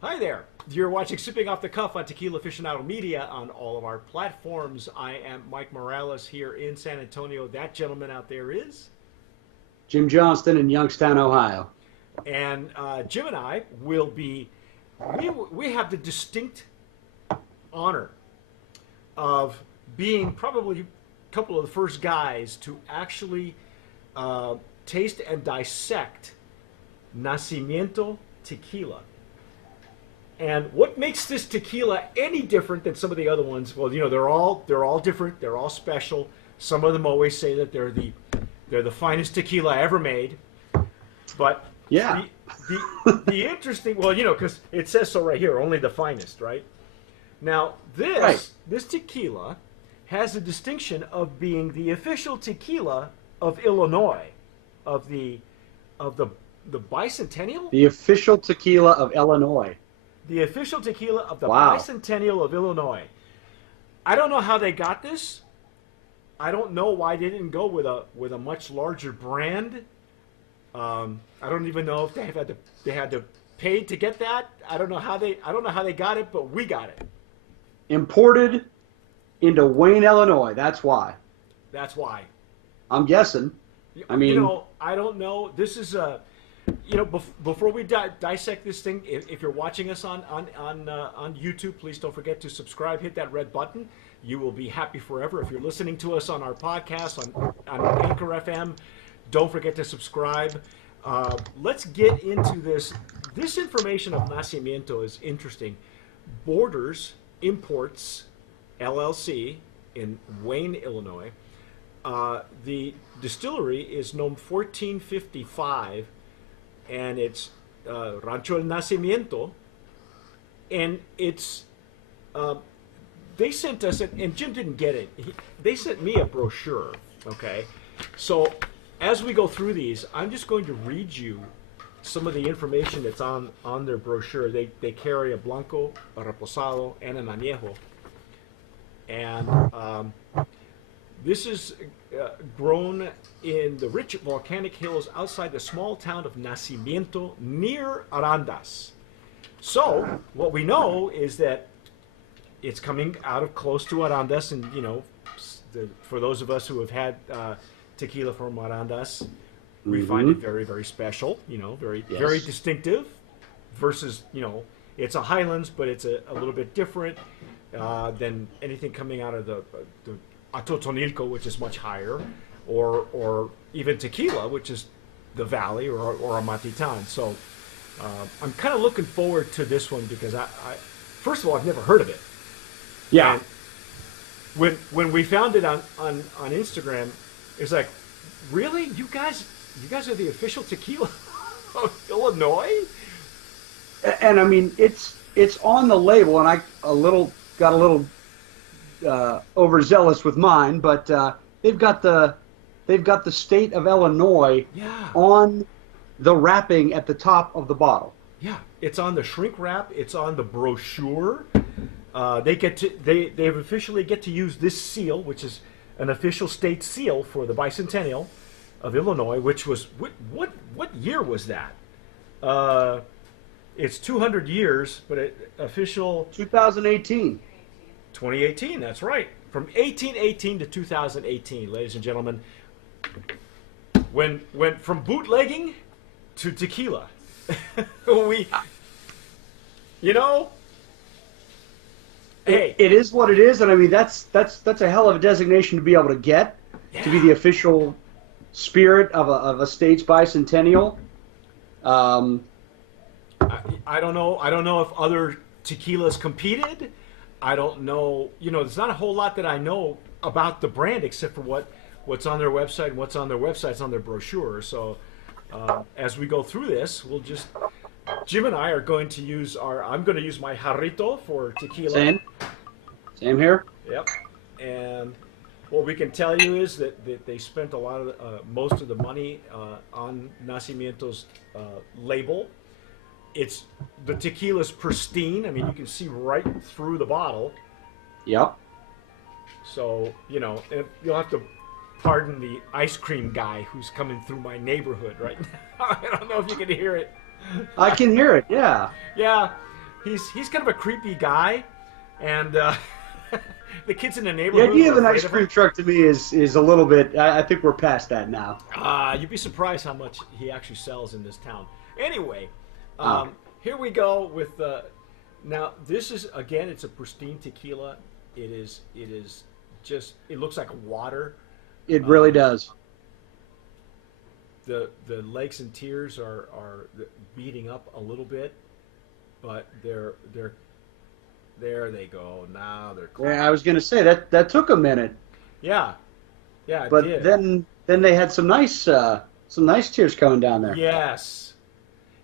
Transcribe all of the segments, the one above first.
Hi there. You're watching Sipping Off the Cuff on Tequila Aficionado Media on all of our platforms. I am Mike Morales here in San Antonio. That gentleman out there is. Jim Johnston in Youngstown, Ohio. And Jim and I will be, we have the distinct honor of being probably a couple of the first guys to actually taste and dissect Nacimiento tequila. And what makes this tequila any different than some of the other ones? Well, you know, they're all different. They're all special. Some of them always say that they're the finest tequila ever made. But Yeah. the interesting, well, you know, because it says so right here, only the finest, right? Now Right. this tequila has the distinction of being the official tequila of Illinois, of the bicentennial. The official tequila of Illinois. The official tequila of the Wow. bicentennial of Illinois. I don't know how they got this. I don't know why they didn't go with a much larger brand. I don't even know if they had to pay to get that. I don't know how they got it, but we got it. Imported into Wayne, Illinois. That's why. That's why. I'm guessing. I You mean, know, I don't know. This is a, you know, before we dissect this thing, if you're watching us on YouTube, please don't forget to subscribe. Hit that red button. You will be happy forever. If you're listening to us on our podcast on Anchor FM, don't forget to subscribe. Let's get into this. This information of Nacimiento is interesting. Borders Imports LLC in Wayne, Illinois. The distillery is known 1455, and it's Rancho El Nacimiento, and it's they sent us, and Jim didn't get it. They sent me a brochure. Okay, so as we go through these, I'm just going to read you some of the information that's on their brochure. They carry a Blanco, a Reposado, and an Añejo, and this is grown in the rich volcanic hills outside the small town of Nacimiento near Arandas. So what we know is that it's coming out of close to Arandas, and you know, for those of us who have had tequila from Arandas, we find it very, very special. You know, very, very yes. distinctive. Versus, you know, it's a Highlands, but it's a little bit different than anything coming out of the Atotonilco, which is much higher, or even tequila, which is the valley, or a Matitan. So I'm kind of looking forward to this one because I first of all, I've never heard of it. Yeah. And when we found it on Instagram, it's like, really, you guys are the official tequila of Illinois? And I mean, it's on the label, and I got a little overzealous with mine, but they've got the state of Illinois Yeah. on the wrapping at the top of the bottle. Yeah, it's on the shrink wrap. It's on the brochure. They officially get to use this seal, which is an official state seal for the bicentennial of Illinois. Which was what year was that? It's 200 years, but official 2018. 2018. That's right, from 1818 to 2018, ladies and gentlemen. Went from bootlegging to tequila. we, you know. Hey, It is what it is, and I mean that's a hell of a designation to be able to get, to be the official spirit of a state's bicentennial. I don't know. I don't know if other tequilas competed. I don't know. You know, there's not a whole lot that I know about the brand except for what's on their website. And what's on their website is on their brochure. So as we go through this, Jim and I are going to use I'm going to use my jarrito for tequila. Same here. Yep. And what we can tell you is that they spent a lot of most of the money on Nacimiento's label. It's the tequila's pristine. I mean, you can see right through the bottle. Yep. So, you know, you'll have to pardon the ice cream guy who's coming through my neighborhood right now. I don't know if you can hear it. I can hear it. Yeah. Yeah. he's kind of a creepy guy, and the kids in the The neighborhood. idea of are an afraid ice of cream him. truck to me is a little bit. I think we're past that now. You'd be surprised how much he actually sells in this town. Anyway, Oh. here we go with now this is again it's a pristine tequila. It is just it looks like water. It really does. The legs and tears are beating up a little bit, but they're there they go. Now they're clear. Yeah, I was going to say that took a minute, Yeah, it but did. then they had some nice tears coming down there. Yes.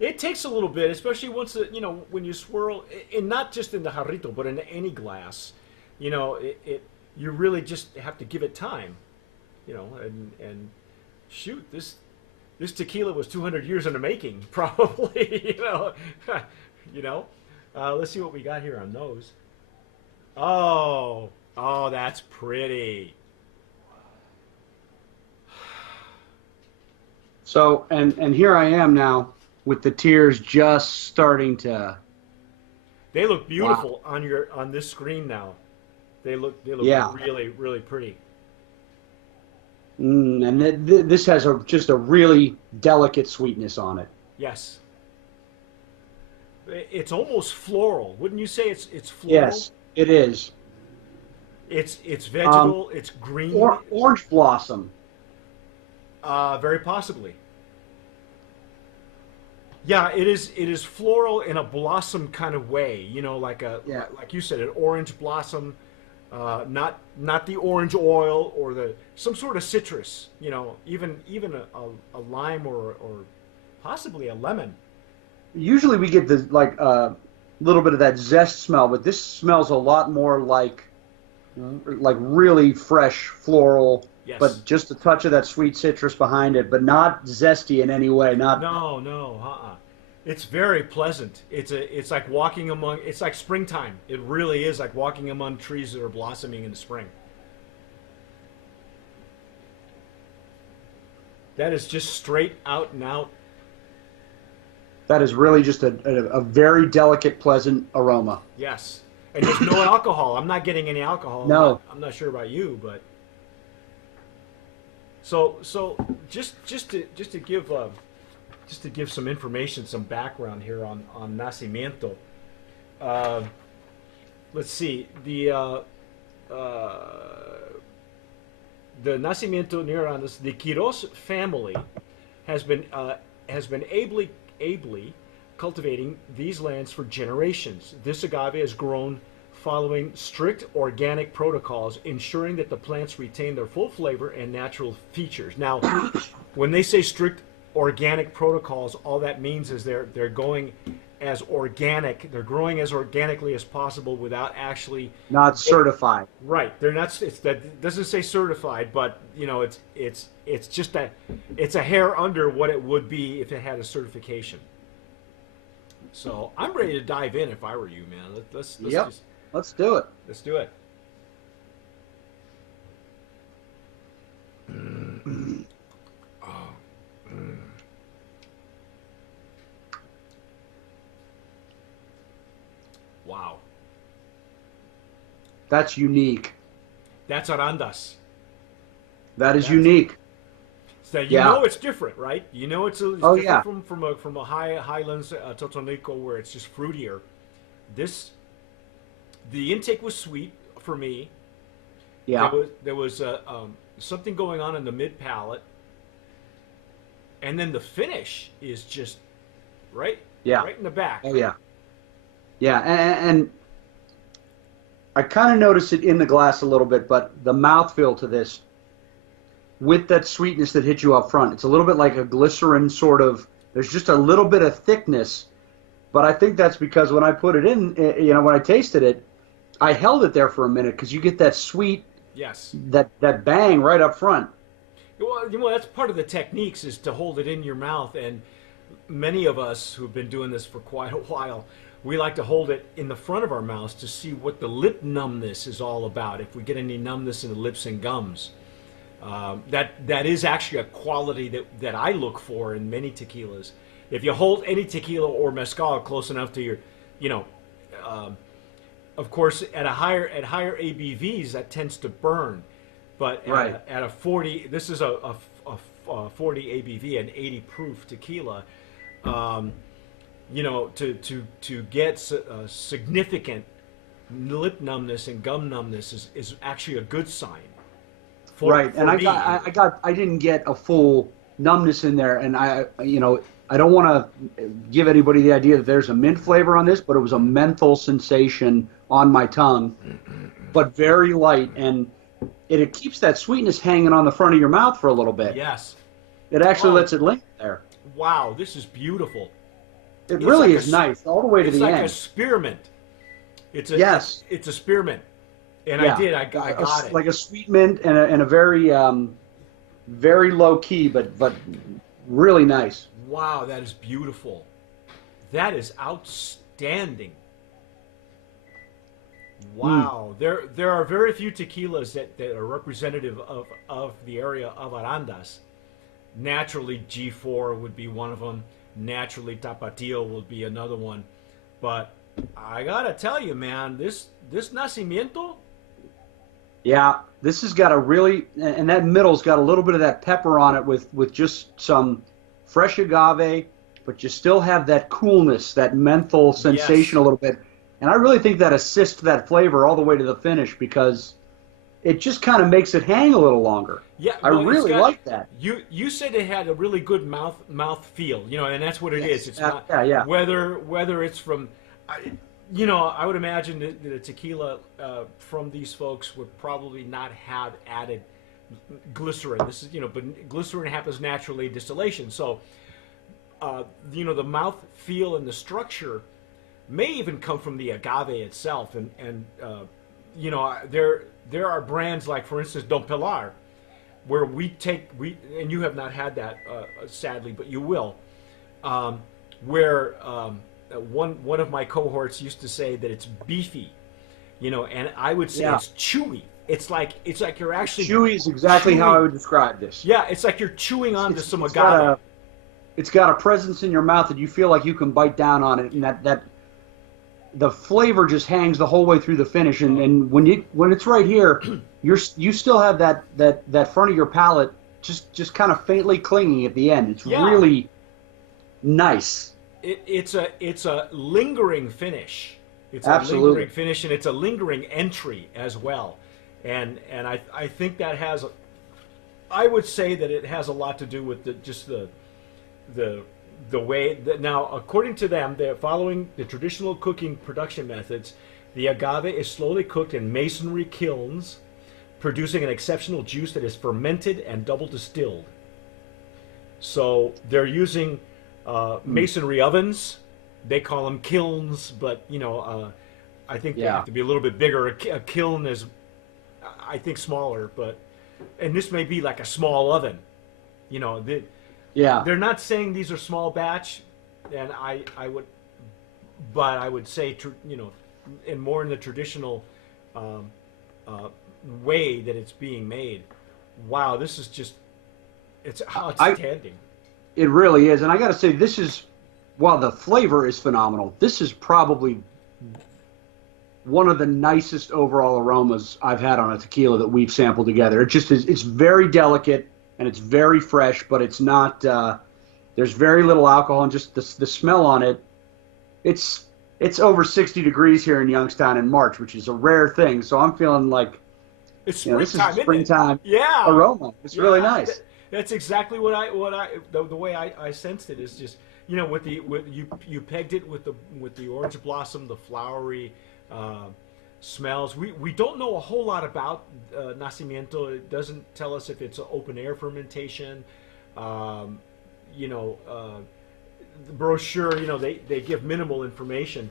It takes a little bit, especially once when you swirl, and not just in the jarrito, but in any glass. You really just have to give it time. And shoot, this tequila was 200 years in the making, probably. Let's see what we got here on those. Oh, that's pretty. So and here I am now with the tears just starting to. They look beautiful on this screen now. They look Yeah. really, really pretty. And this has just a really delicate sweetness on it. Yes. It's almost floral. Wouldn't you say it's floral? Yes, it is. It's vegetal, it's green. Orange blossom. Very possibly. Yeah, it is floral in a blossom kind of way, like like you said, an orange blossom, not the orange oil or some sort of citrus, even a lime or possibly a lemon. Usually we get the little bit of that zest smell, but this smells a lot more like really fresh floral. Yes. But just a touch of that sweet citrus behind it, but not zesty in any way. Not No. It's very pleasant. It's like walking among. It's like springtime. It really is like walking among trees that are blossoming in the spring. That is just straight out and out. That is really just a very delicate, pleasant aroma. Yes, and there's no alcohol. I'm not getting any alcohol. No. I'm not sure about you, but so just to give some information, some background here on Nacimiento. Let's see the Nacimiento near Aromas, the Quiros family has been ably cultivating these lands for generations. This agave is grown following strict organic protocols, ensuring that the plants retain their full flavor and natural features. Now, when they say strict organic protocols, all that means is they're going as organic. They're growing as organically as possible without actually Not certified. Right. They're not. That doesn't say certified, but it's just it's a hair under what it would be if it had a certification. So I'm ready to dive in if I were you, man. Let's Yep. just, Let's do it. let's do it. Wow. That's unique. That's Arandas. That is That's- unique. So you Yeah. know it's different, right? You know it's Oh, different yeah. from a highlands Totonico where it's just fruitier. The intake was sweet for me. Yeah. There was something going on in the mid palate, and then the finish is just right in the back. Oh yeah. Yeah, and I kind of noticed it in the glass a little bit, but the mouthfeel to this, with that sweetness that hits you up front, it's a little bit like a glycerin sort of. There's just a little bit of thickness, but I think that's because when I put it in, when I tasted it, I held it there for a minute because you get that sweet, Yes. that bang right up front. Well, that's part of the techniques is to hold it in your mouth, and many of us who've been doing this for quite a while, we like to hold it in the front of our mouths to see what the lip numbness is all about. If we get any numbness in the lips and gums, that is actually a quality that I look for in many tequilas. If you hold any tequila or mezcal close enough to your, of course, at higher ABVs, that tends to burn. But Right. at a 40, this is a 40 ABV, an 80 proof tequila. You know, to get significant lip numbness and gum numbness is actually a good sign. Right, and Me. I didn't get a full numbness in there, and I don't want to give anybody the idea that there's a mint flavor on this, but it was a menthol sensation on my tongue, but very light, and it keeps that sweetness hanging on the front of your mouth for a little bit. Yes. It actually Oh. lets it linger there. Wow, this is beautiful. It really like is nice all the way to It's the like end. a spearmint. Yes. It's a spearmint, and Yeah. I got it. Like a sweet mint and a very very low key, but really nice. Wow, that is beautiful. That is outstanding. Wow, there are very few tequilas that are representative of the area of Arandas. Naturally, G4 would be one of them. Naturally, Tapatio would be another one. But I gotta tell you, man, this Nacimiento. Yeah, this has got a really, and that middle's got a little bit of that pepper on it with just some fresh agave, but you still have that coolness, that menthol sensation Yes. a little bit. And I really think that assists that flavor all the way to the finish because it just kind of makes it hang a little longer. Yeah, I well, it's really got- like that. You said it had a really good mouth feel, you know, and that's what it is. It's not yeah. whether it's from, you know, I would imagine that a tequila from these folks would probably not have added glycerin. This is, you know, but glycerin happens naturally in distillation, so you know, the mouth feel and the structure may even come from the agave itself, and you know, there are brands like, for instance, Don Pilar, where and you have not had that sadly, but you will, where one of my cohorts used to say that it's beefy, you know, and I would say Yeah. it's chewy. It's like you're actually Chewy is exactly how I would describe this. Yeah, it's like you're chewing onto some It's agave. it's got a presence in your mouth that you feel like you can bite down on it, and that the flavor just hangs the whole way through the finish. And when it's right here, you still have that front of your palate just kind of faintly clinging at the end. It's Yeah. really nice. It's a lingering finish. It's Absolutely. a lingering finish, and it's a lingering entry as well. And I think that has, I would say that it has a lot to do with the way that, now, according to them, they're following the traditional cooking production methods. The agave is slowly cooked in masonry kilns, producing an exceptional juice that is fermented and double distilled. So they're using masonry ovens. They call them kilns, but you know, I think they Yeah. have to be a little bit bigger. A kiln is, I think, smaller, and this may be like a small oven. You know, Yeah. they're not saying these are small batch, and I would say, you know, and more in the traditional way that it's being made. Wow, this is just, it's outstanding. It really is. And I got to say, this is, while the flavor is phenomenal, this is probably one of the nicest overall aromas I've had on a tequila that we've sampled together. It just is, it's very delicate and it's very fresh, but it's not, there's very little alcohol, and just the smell on it. It's over 60 degrees here in Youngstown in March, which is a rare thing. So I'm feeling like, It's you know, this is springtime, a springtime isn't it? Yeah. aroma. It's really Yeah, nice. That's exactly the way I sensed it. Is just, you know, with you pegged it with the orange blossom, the flowery smells. We don't know a whole lot about Nacimiento. It doesn't tell us if it's an open air fermentation. You know, the brochure, you know, they give minimal information.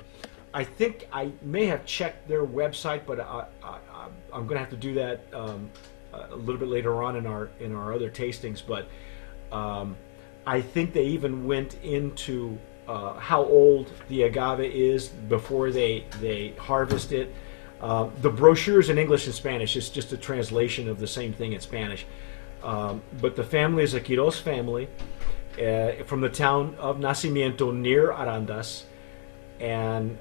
I think I may have checked their website, but I'm going to have to do that a little bit later on in our other tastings. But I think they even went into how old the agave is before they harvest it. The brochure is in English and Spanish. It's just a translation of the same thing in Spanish. But the family is a Quiros family from the town of Nacimiento near Arandas. And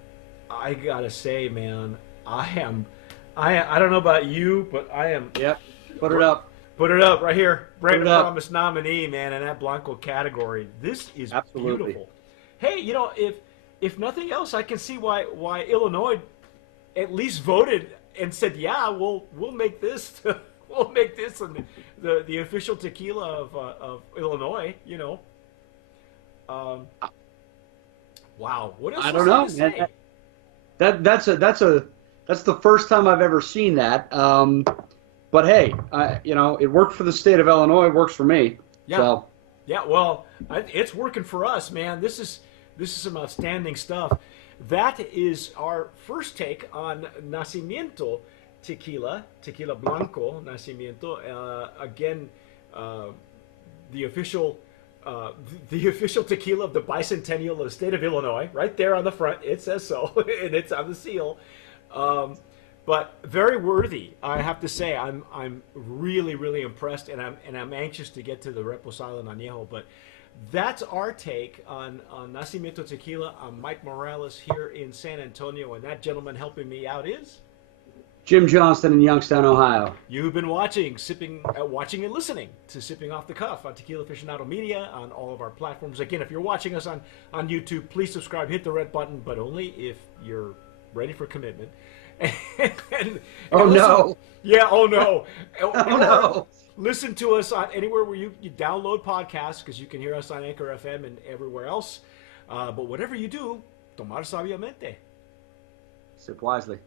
I gotta say, man, I don't know about you, but I am. Yep. Put it up. Put it up right here. Brand it up. Promise nominee, man, in that Blanco category. This is Absolutely. beautiful. Hey, if nothing else, I can see why Illinois at least voted and said, yeah, we'll make this we'll make this the official tequila of Illinois. Wow, what else? I don't know. To say? That's the first time I've ever seen that. But hey, it worked for the state of Illinois. It works for me. Yeah. So. Yeah. Well, it's working for us, man. This is some outstanding stuff. That is our first take on Nacimiento Tequila Blanco Nacimiento. Again, the official tequila of the bicentennial of the state of Illinois. Right there on the front, it says so, and it's on the seal. But very worthy, I have to say. I'm really, really impressed, and I'm anxious to get to the Reposado and Añejo. But that's our take on Nacimiento Tequila. I'm Mike Morales here in San Antonio, and that gentleman helping me out is Jim Johnston in Youngstown, Ohio. You've been watching and listening to Sipping Off the Cuff on Tequila Aficionado Media on all of our platforms. Again, if you're watching us on YouTube, please subscribe, hit the red button, but only if you're ready for commitment. Oh, no. Yeah, oh no. Oh, no. Listen to us on anywhere where you download podcasts, because you can hear us on Anchor FM and everywhere else. But whatever you do, tomar sabiamente. Sip wisely.